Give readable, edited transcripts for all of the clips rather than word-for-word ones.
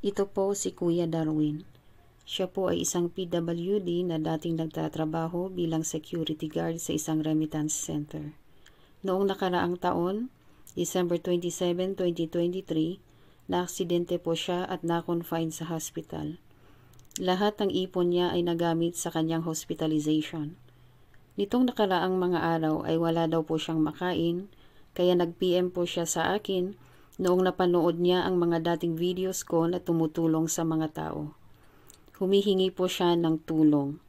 Ito po si Kuya Darwin. Siya po ay isang PWD na dating nagtatrabaho bilang security guard sa isang remittance center. Noong nakaraang taon, December 27, 2023, naaksidente po siya at na-confine sa hospital. Lahat ng ipon niya ay nagamit sa kanyang hospitalization. Nitong nakaraang mga araw ay wala daw po siyang makain, kaya nag-PM po siya sa akin noong napanood niya ang mga dating videos ko na tumutulong sa mga tao. Humihingi po siya ng tulong.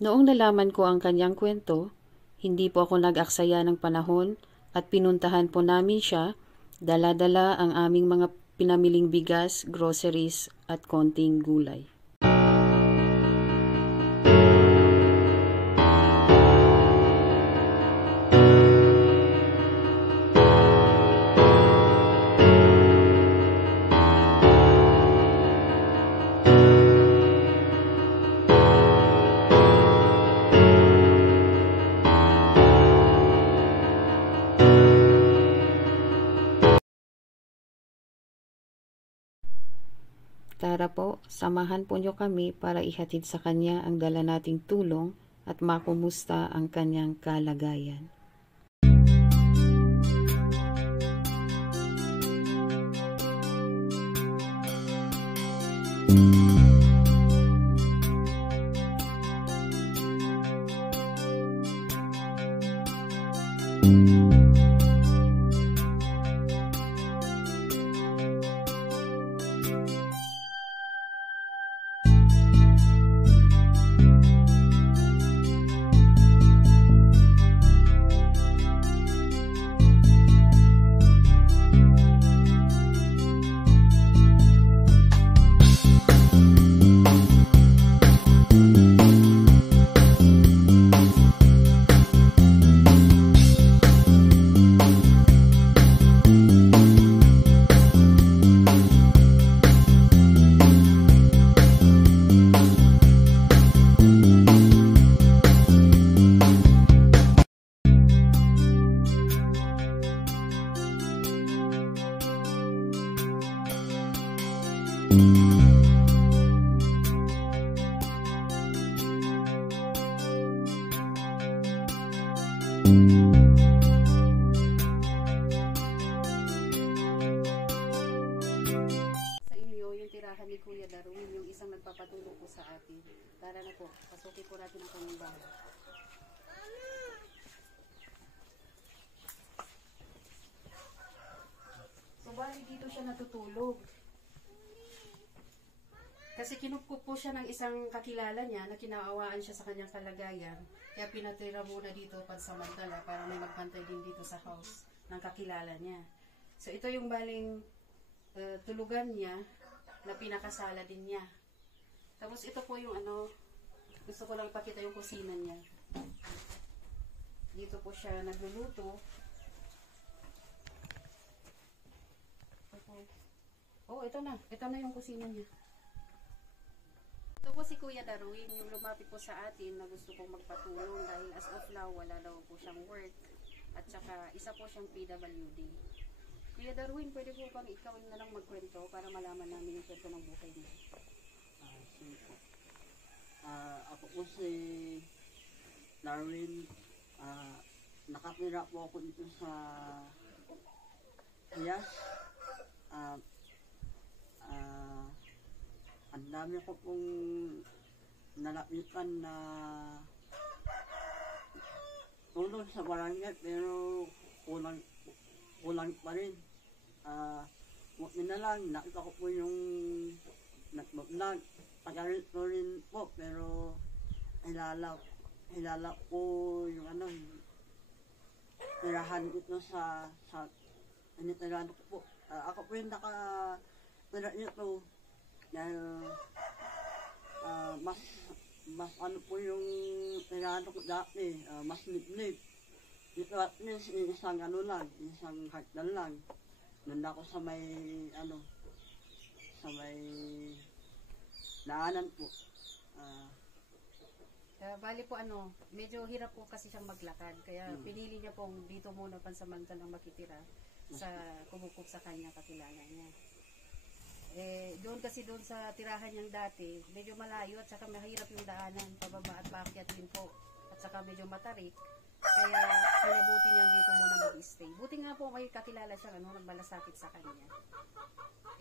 Noong nalaman ko ang kanyang kwento, hindi po ako nag-aksaya ng panahon at pinuntahan po namin siya, dala-dala ang aming mga pinamiling bigas, groceries at konting gulay. Tara po, samahan po nyo kami para ihatid sa kanya ang dala nating tulong at makumusta ang kanyang kalagayan. Sa inyo, yung tirahan ni Kuya Darwin, yung isang nagpapatulong po sa atin. Tara na po, pasukin po natin ang kanyang bahay. So, bali dito siya natutulog. Kasi kinupkup po siya ng isang kakilala niya na kinaawaan siya sa kanyang kalagayan. Kaya pinatira muna dito pansamantala para may magbantay din dito sa house ng kakilala niya. So ito yung baling tulugan niya na pinakasala din niya. Tapos ito po yung gusto ko lang pakita yung kusina niya. Dito po siya nagluluto. Oh, ito na. Ito na yung kusina niya. Ito po si Kuya Darwin, yung lumapit po sa atin na gusto pong magpatulong dahil as of now, wala daw po siyang work. At saka, isa po siyang PWD. Kuya Darwin, pwede po bang ikaw na lang magkwento para malaman namin yung kwento ng buhay niya? Sige po. Ako po si Darwin. Nakapira po ako dito sa Hayas. Ang dami ko pong nalapitan na tulong sa barangay pero kulang pa rin. Buti na lang, nakita ko po yung nag-vlog. Taga-rito rin po pero hilala ko yung tirahan ito sa tirahan ko po. Ako po yung naka-tira ito. Dahil mas po yung tirahan ko dati, mas liblib. Ito at least isang isang hagdan lang. Nanda ako sa may daanan po. Bali po medyo hirap po kasi siyang maglakad. Kaya pinili niya pong dito muna pansamantalang makitira sa kumukup sa kanya kakilala niya. Doon kasi kasi doon sa tirahan niyang dati, medyo malayo at saka mahirap yung daanan, pababa at paakyat din po. At saka medyo matarik. Kaya pinabuti niya dito muna mag-stay. Buti nga po may kakilala siya, ano, nagmalasakit sa kanya.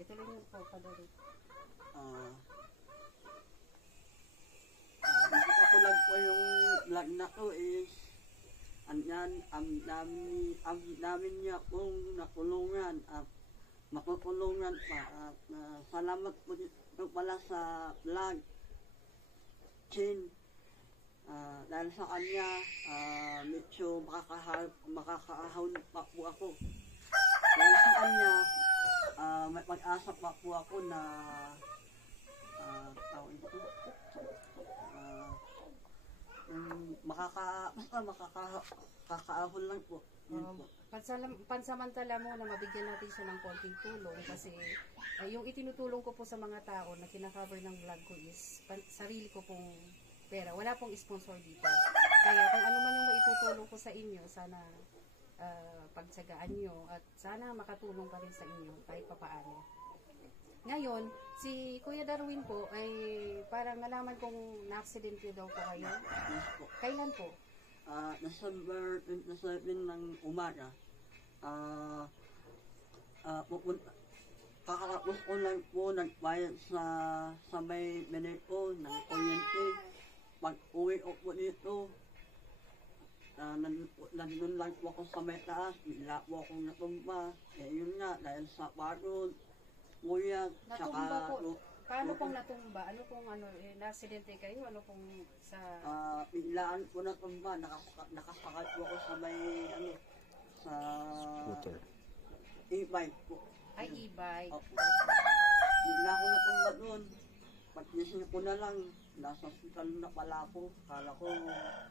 Ituloy niyo po, Padre. Dito ako lang po yung vlog na to is ang namin niya pong natulungan at matutulungan pa at salamat po dito pala sa vlog Chin. Dahil sa kanya medyo makakaahon pa po ako. Dahil sa kanya may pag-asa pa po ako na makakaahon lang po. Pansamantala mo na mabigyan natin siya ng konting tulong kasi yung itinutulong ko po sa mga tao na kinakover ng vlog ko is sarili ko pong pera. Wala pong sponsor dito. Kaya kung ano man yung maitutulong ko sa inyo, sana pagtsagaan nyo at sana makatulong pa rin sa inyo kahit papaano. Ngayon, si Kuya Darwin po ay parang nalaman kong na-aksidente daw po kayo. Yes po. Kailan po? December 27 ng umaga. Kakatapos ko lang po nagbayad sa may Meneco ng kuryente. Pag-uwi ko po dito, nandun lang po ako sa may taas, bigla po akong natumba. Yun nga, dahil sa pagod, buyag, Natumba po. Paano pong natumba? Ano pong na-aksidente kayo? Ano pong sa... biglaan po natumba, nakasakal po ako sa may, sa... Scooter. E-bike po. Ay, e-bike. Opo. Bigla ako natumba doon. Pag-gising ko na lang, nasa hospital na pala ako. Kala ko,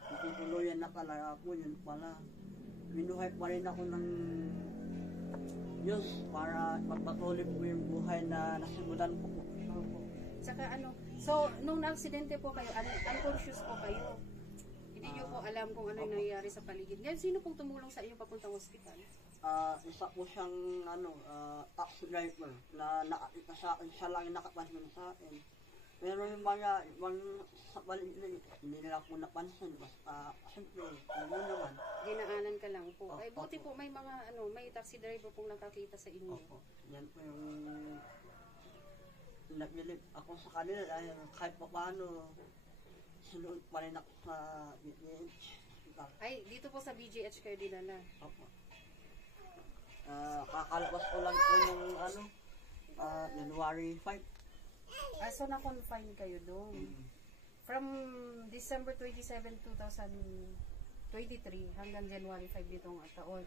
matutuluyan na pala ako, yun pala. Binuhay pa rin ako ng Diyos para magpatuloy po yung buhay na nasimulan ko po. Opo. Saka so, nung na-aksidente po kayo, unconscious po kayo. Hindi niyo po alam kung ano yung nangyayari sa paligid. Ngayon, sino pong tumulong sa inyo papuntang ospital? Isa po siyang taxi driver na nakakita sa akin, siya lang nakapansin sa akin. Pero yung mga ibang sa paligid, hindi nila po napansin. Basta, siyempre, ano naman. Dinaanan ka lang po. Opo. Ay, buti po may mga, may taxi driver pong nakakita sa inyo. Opo. Yan po yung nagbilip ako sa kanila dahil kahit pa paano sinuot pa rin ako sa BGH. Ay, dito po sa BGH kayo dinala. Opo. Kakalabas ko lang po ng January 5. So na-confine kayo doon. From December 27, 2023 hanggang January 5 nitong taon.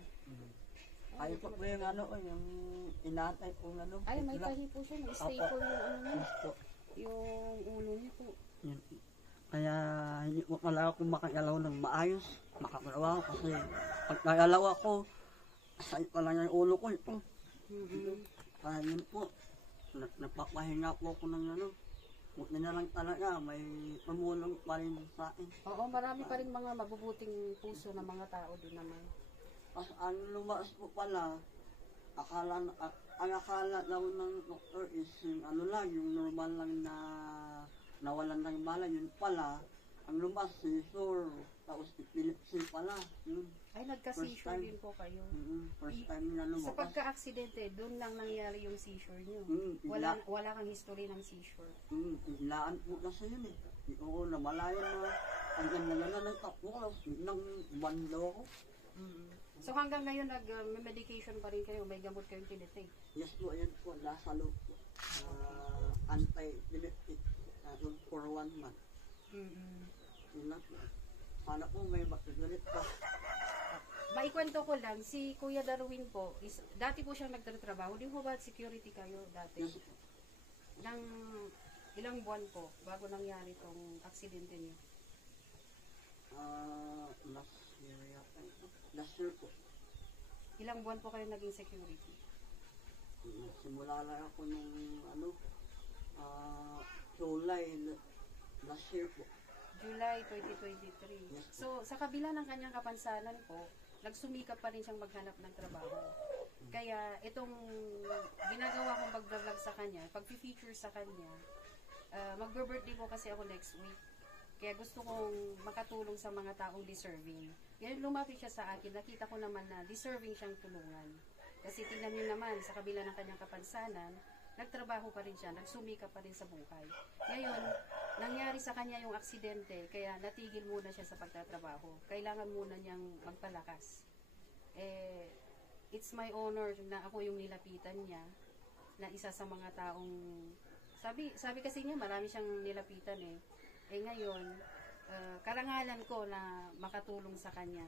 Ayaw pa po yung yung inatay po Ay, may tahi po siya. May staple yung niya. Yes po. Yung ulo niya po. Yan. Kaya hindi ko pala ako makagalaw ng maayos. Makagalaw ako kasi pag nagalaw ako, asay pa lang yung ulo ko ito. Kaya yun po, napapahinga po ako ng buti na lang talaga, may tumulong pa rin sa akin. Oo, marami pa rin mga mabubuting puso ng mga tao doon naman. Kasi ang lumaas po pala, ang akala daw ng doktor is yung yung normal lang na nawalan ng bala, yun pala, ang lumaas seizure, tapos epilepsy pala, yun. Ay, nagka-seizure din po kayo. First time na lumakas. Sa pagka-aksidente, doon lang nangyari yung seizure nyo. Wala kang history ng seizure. Ilaan po kasi yun eh. Oo, namalayan na. Ang ganda na nagtapos, nang bando ako. So hanggang ngayon, nag-medication pa rin kayo, may gamot kayong tinitake? Yes po, ayan po, nasa loob po. Anti-epileptic, for 1 month. Yun lang po. Sana po may matutulit pa. Maikwento ko lang, si Kuya Darwin po, dati po siyang nagtatrabaho. Di po ba security kayo dati? Yes po. Ilang buwan po bago nangyari tong aksidente niyo? Last year po. Ilang buwan po kayo naging security? Simula lang ako nung July last year po. July 2023. So, sa kabila ng kanyang kapansanan po, nagsumikap pa rin siyang maghanap ng trabaho. Kaya itong ginagawa kong pag-vlog sa kanya, pag-feature sa kanya, magbe-birthday po kasi ako next week. Kaya gusto kong makatulong sa mga taong deserving. Ngayon lumapit siya sa akin, nakita ko naman na deserving siyang tulungan. Kasi tingnan niyo naman, sa kabila ng kanyang kapansanan, nagtrabaho pa rin siya, nagsumika pa rin sa buhay. Ngayon, nangyari sa kanya yung aksidente, kaya natigil muna siya sa pagtatrabaho. Kailangan muna niyang magpalakas. It's my honor na ako yung nilapitan niya, na isa sa mga taong, sabi kasi niya, marami siyang nilapitan eh. Ngayon, karangalan ko na makatulong sa kanya.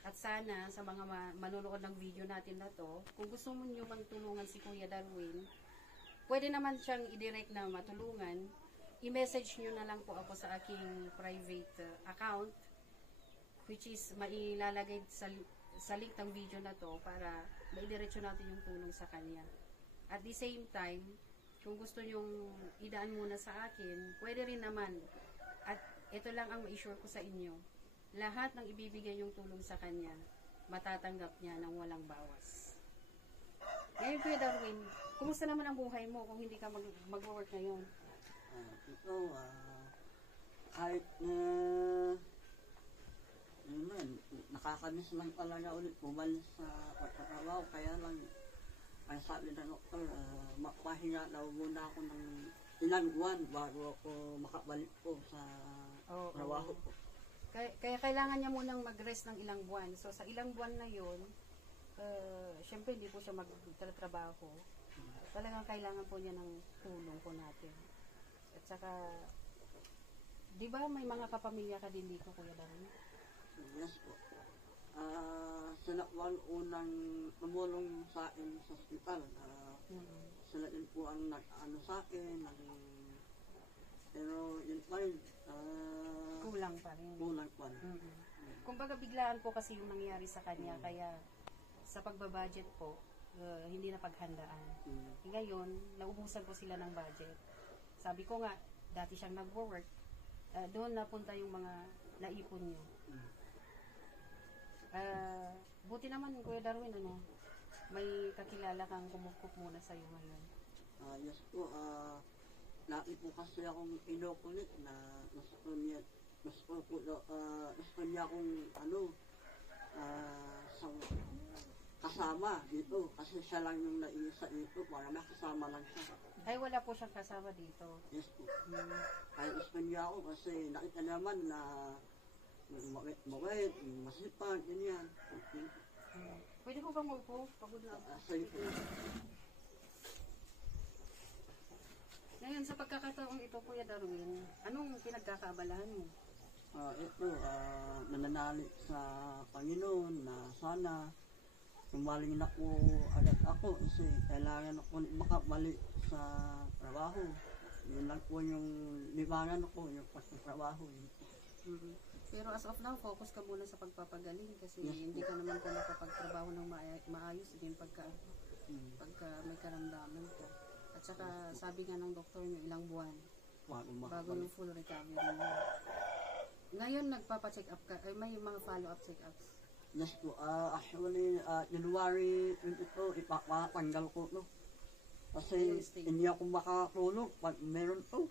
At sana sa mga manonood ng video natin na to, kung gusto mo nyo magtulungan si Kuya Darwin, pwede naman siyang i-direct na matulungan. I-message nyo na lang po ako sa aking private account, which is mailalagay sa link ng video na to para maidiretso natin yung tulong sa kanya. At the same time, kung gusto nyong idaan muna sa akin, pwede rin naman. At ito lang ang ma-assure ko sa inyo. Lahat ng ibibigay yung tulong sa kanya, matatanggap niya ng walang bawas. Ngayon, Kuya Darwin, kumusta naman ang buhay mo kung hindi ka mag-work ngayon? Kahit nakakamiss lang talaga ulit bumalik sa pagtatrabaho. Kaya lang, ang sabi ng doktor, mapahinga daw muna ako ng ilang buwan bago ako makabalik po sa trabaho ko. Kaya kailangan niya munang mag-rest ng ilang buwan. So, sa ilang buwan na yun, syempre hindi po siya magtatrabaho. Talagang kailangan po niya ng tulong po natin. At saka, di ba may mga kapamilya ka din dito, Kuya Darwin? Yes po. Sila po ang unang tumulong sa akin sa hospital. Sila din po ang nag-ano sa akin. Pero yun pa rin. Kulang pa rin. Kulang pa rin. Kumbaga biglaan po kasi yung nangyari sa kanya. Kaya sa pagbabudget po, hindi na paghandaan. Ngayon, naubusan po sila ng budget. Sabi ko nga, dati siyang nag-work. Doon napunta yung mga naipon niyo. Buti naman, Kuya Darwin, may kakilala kang kumupkup muna sa'yo ngayon. Yes po. Laki po kasi akong inokulit na gusto niya akong kasama dito. Kasi siya lang yung naiisa dito para makasama lang siya. Ay, wala po siyang kasama dito. Yes po. Kaya gusto niya ako kasi nakita naman na mabait, masipag, ganyan. Pwede ko bang mag-po? Pagod na. Sige po. Ngayon, sa pagkakataong ito, Kuya Darwin, anong pinagkakaabalahan mo? Ito, nananalig sa Panginoon na sana tumaling na po agad ako kasi kailangan ako makabalik sa trabaho. Yun lang po yung libangan ko, yung pagtatrabaho. Pero as of now, focus ka muna sa pagpapagaling kasi Yes, hindi ka naman po makapagtrabaho ng maayos din pagka may karamdaman ka. At saka sabi nga ng doktor niyo, ilang buwan bago yung full recovery mo. Ngayon, nagpapa-check up ka, may mga follow-up check-ups. Yes po, actually, January 22, ipapatanggal ko, no? Kasi hindi ako makatulog pag meron to.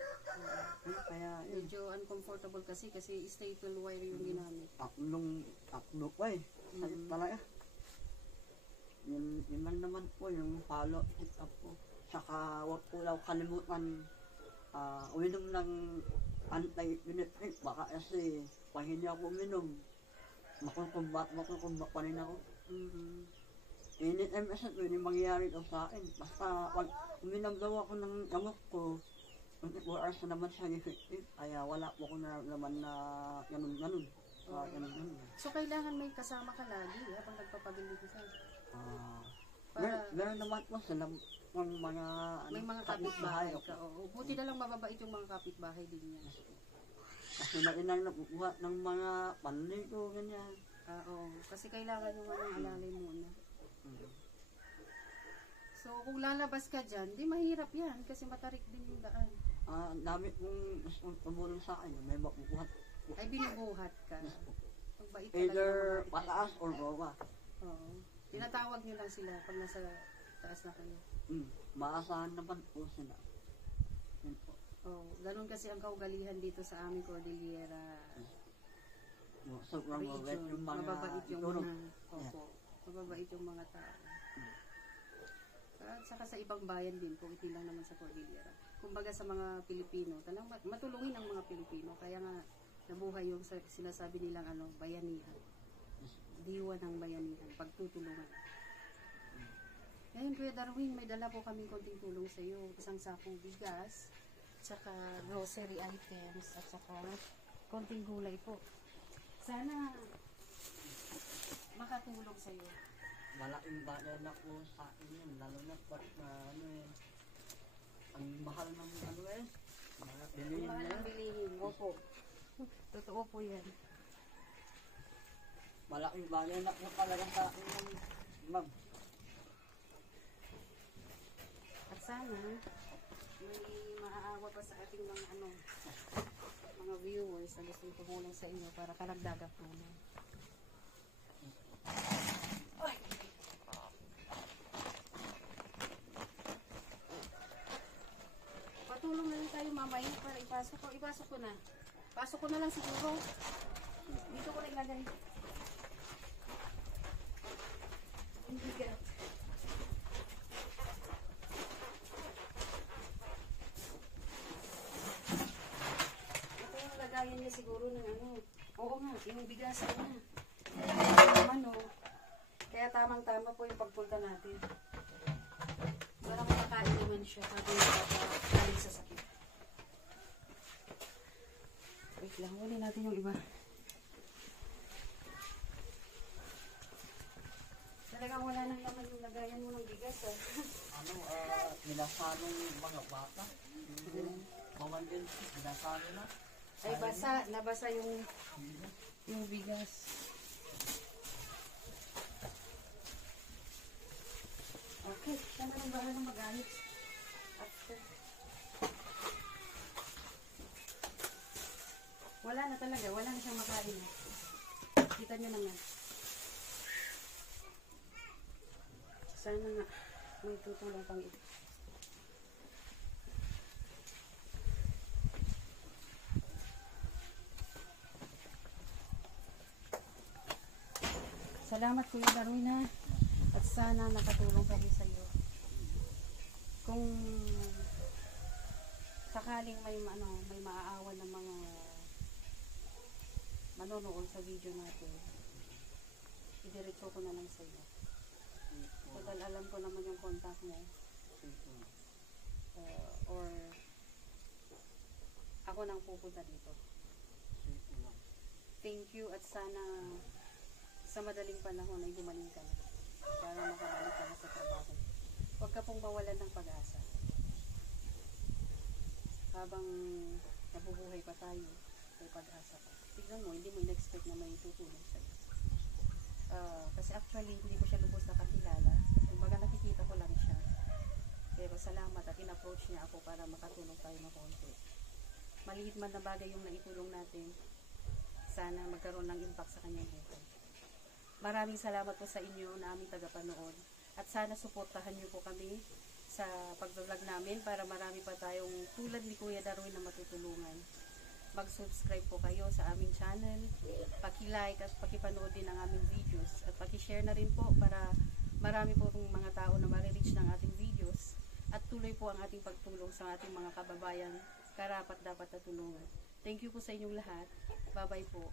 Kaya yun. Medyo uncomfortable kasi staple wire yung ginamit. Taklo pa eh. Sakit talaga. Yun lang naman po yung follow up po. Saka huwag po daw kalimutan uminom ng anti-infective. Baka kasi pag hindi ako uminom, makukumbat pa rin ako. Anytime kasi yun yung mangyayari daw sa akin. Basta pag uminom daw ako ng gamot ko, 24 hours na naman siya effective. Kaya wala po ko naman na ganun-ganun. So kailangan may kasama ka lagi habang nagpapagaling ka. Meron naman po sila mga may mga kapitbahay ka. Oo. Buti na lang mababait yung mga kapitbahay din niya. Kasi mainang nabubuhat ng mga panligo, ganyan. Oo. Kasi kailangan yung alalay muna. So kung lalabas ka dyan, di mahirap yan kasi matarik din yung daan. Ang dami kong gustong tumulong sa akin. May mabubuhat. Ay binubuhat ka. Yes po. Pagbait Either pataas or baba. Oo. Tinatawag nyo lang sila pag nasa taas na kayo. Maasahan naman po sila. Yun po. Oh, ganun kasi ang kaugalihan dito sa aming Cordillera Sobrang mabait region. yung mga Mababait yung turok. mga, opo, mababait yung mga tao. At saka sa ibang bayan din po, hindi lang naman sa Cordillera. Kumbaga sa mga Pilipino, talang matulungin ang mga Pilipino. Kaya nga nabuhay yung sinasabi nilang bayanihan. Diwa ng bayanihan, pagtutulungan. Ngayon, Kuya Darwin, may dala po kaming konting tulong sa iyo. Isang sakong bigas, tsaka grocery items, at saka konting gulay po. Sana makatulong sa iyo. Malaking bagay na po sa akin yun. Lalo na pag ang mahal ng mga bilihin Mahal na ang yan. bilihin. Opo. Totoo po yan. Malaking bagay na po talaga sa akin yun, ma'am. At sana, may maaawa pa sa ating mga mga viewers na gusto tumulong sa inyo para karagdagang tulong. Patulong na lang tayo mamaya para ipasok ko. Ipasok ko na. Pasok ko na lang siguro. Dito ko na ilagay. Ang bigat. Ito yung lagayan niya siguro ng Oo nga, yung bigasan niya. Kaya tamang-tama po yung pagpunta natin. Para makakain naman siya habang nakakain sa sakit. Wait lang, huli natin yung iba. Talagang wala nang laman yung lagayan mo ng bigas. Nilasanong mga bata. Mamandin, nilasano na. Ay, nabasa yung bigas. Okay, siya na lang bahala mag-ayos. After. Wala na talaga, wala na siyang makain. Kita niyo naman. Sana nga, may tutulong pang ito. Salamat Kuya Darwin ha. At sana nakatulong kami sa iyo. Kung sakaling may maaawa ng mga manonood sa video natin, idiretso ko na lang sa iyo. Total alam ko naman yung contact mo. Or ako nang pupunta dito. Thank you at sana sa madaling panahon ay gumaling ka na para makabalik ka na sa trabaho. Huwag ka pong mawalan ng pag-asa. Habang nabubuhay pa tayo, may pag-asa pa. Tignan mo, hindi mo in-expect na may tutulong sa'yo. Kasi actually, hindi ko siya lubos nakakilala. Kumbaga nakikita ko lang siya. Pero salamat at in-approach niya ako para makatulong tayo ng konti. Maliit man na bagay yung naitulong natin, sana magkaroon ng impact sa kanyang buhay. Maraming salamat po sa inyo na aming tagapanood. At sana suportahan niyo po kami sa pag-vlog namin para marami pa tayong tulad ni Kuya Darwin na matutulungan. Mag-subscribe po kayo sa aming channel, paki-like at paki-panood din ang aming videos at paki-share na rin po para marami po itong mga tao na ma-reach ng ating videos at tuloy po ang ating pagtulong sa ating mga kababayan karapat dapat na tulungan. Thank you po sa inyong lahat. Bye-bye po.